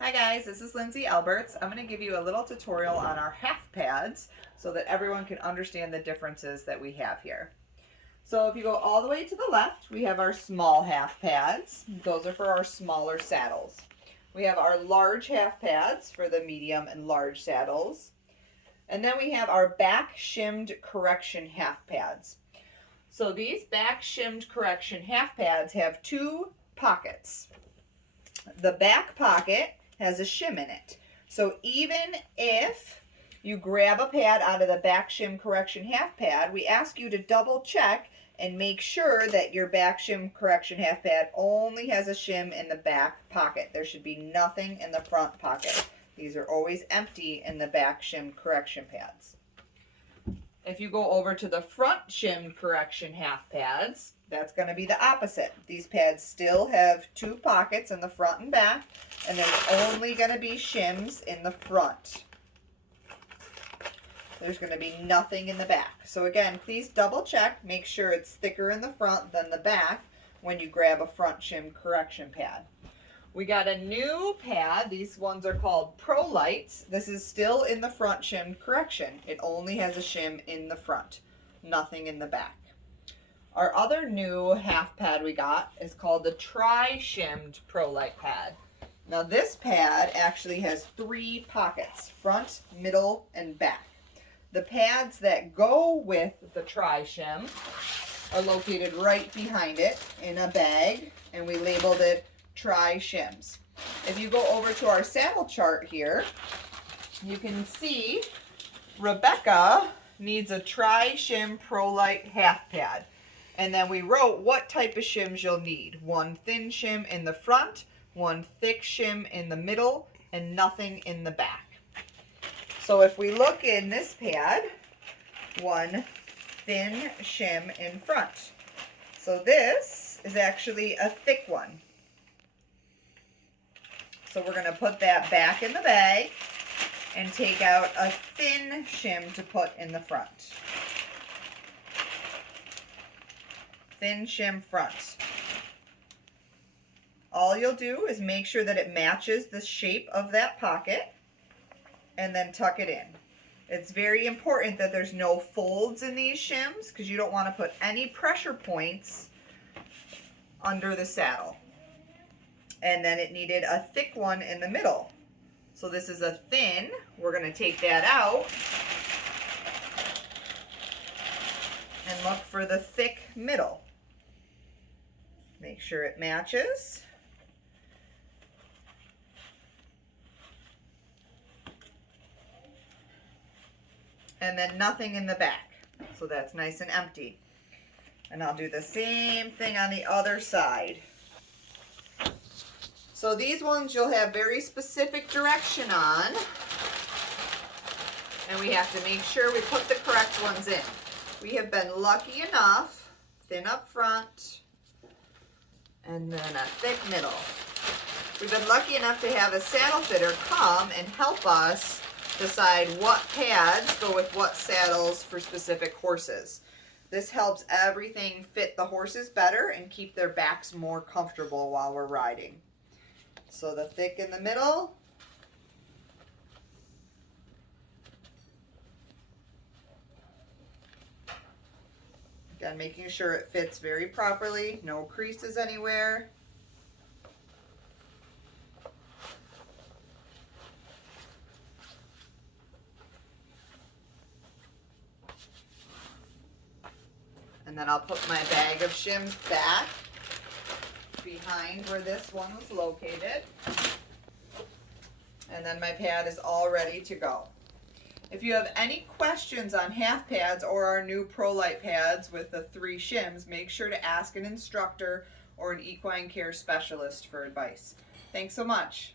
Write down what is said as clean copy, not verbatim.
Hi guys, this is Lindsay Alberts. I'm going to give you a little tutorial on our half pads so that everyone can understand the differences that we have here. So if you go all the way to the left, we have our small half pads. Those are for our smaller saddles. We have our large half pads for the medium and large saddles. And then we have our back shimmed correction half pads. So these back shimmed correction half pads have two pockets. The back pocket has a shim in it. So even if you grab a pad out of the back shim correction half pad, we ask you to double check and make sure that your back shim correction half pad only has a shim in the back pocket. There should be nothing in the front pocket. These are always empty in the back shim correction pads. If you go over to the front shim correction half pads, that's going to be the opposite. These pads still have two pockets in the front and back, and there's only going to be shims in the front. There's going to be nothing in the back. So again, please double check, make sure it's thicker in the front than the back when you grab a front shim correction pad. We got a new pad. These ones are called Pro Lights. This is still in the front shim correction. It only has a shim in the front, nothing in the back. Our other new half pad we got is called the Tri-Shimmed Pro Light pad. Now this pad actually has three pockets, front, middle, and back. The pads that go with the Tri-Shim are located right behind it in a bag, and we labeled it Tri-Shims. If you go over to our saddle chart here, you can see Rebecca needs a Tri-Shim Pro Light half pad. And then we wrote what type of shims you'll need. One thin shim in the front, one thick shim in the middle, and nothing in the back. So if we look in this pad, one thin shim in front. So this is actually a thick one. So we're going to put that back in the bag and take out a thin shim to put in the front. Thin shim front. All you'll do is make sure that it matches the shape of that pocket and then tuck it in. It's very important that there's no folds in these shims because you don't want to put any pressure points under the saddle. And then it needed a thick one in the middle. So this is a thin. We're going to take that out and look for the thick middle. Make sure it matches. And then nothing in the back. So that's nice and empty. And I'll do the same thing on the other side. So these ones you'll have very specific direction on. And we have to make sure we put the correct ones in. We have been lucky enough, thin up front, and then a thick middle. We've been lucky enough to have a saddle fitter come and help us decide what pads go with what saddles for specific horses. This helps everything fit the horses better and keep their backs more comfortable while we're riding. So the thick in the middle. Again, making sure it fits very properly, no creases anywhere. And then I'll put my bag of shims back behind where this one was located. And then my pad is all ready to go. If you have any questions on half pads or our new Pro Light pads with the three shims, make sure to ask an instructor or an equine care specialist for advice. Thanks so much.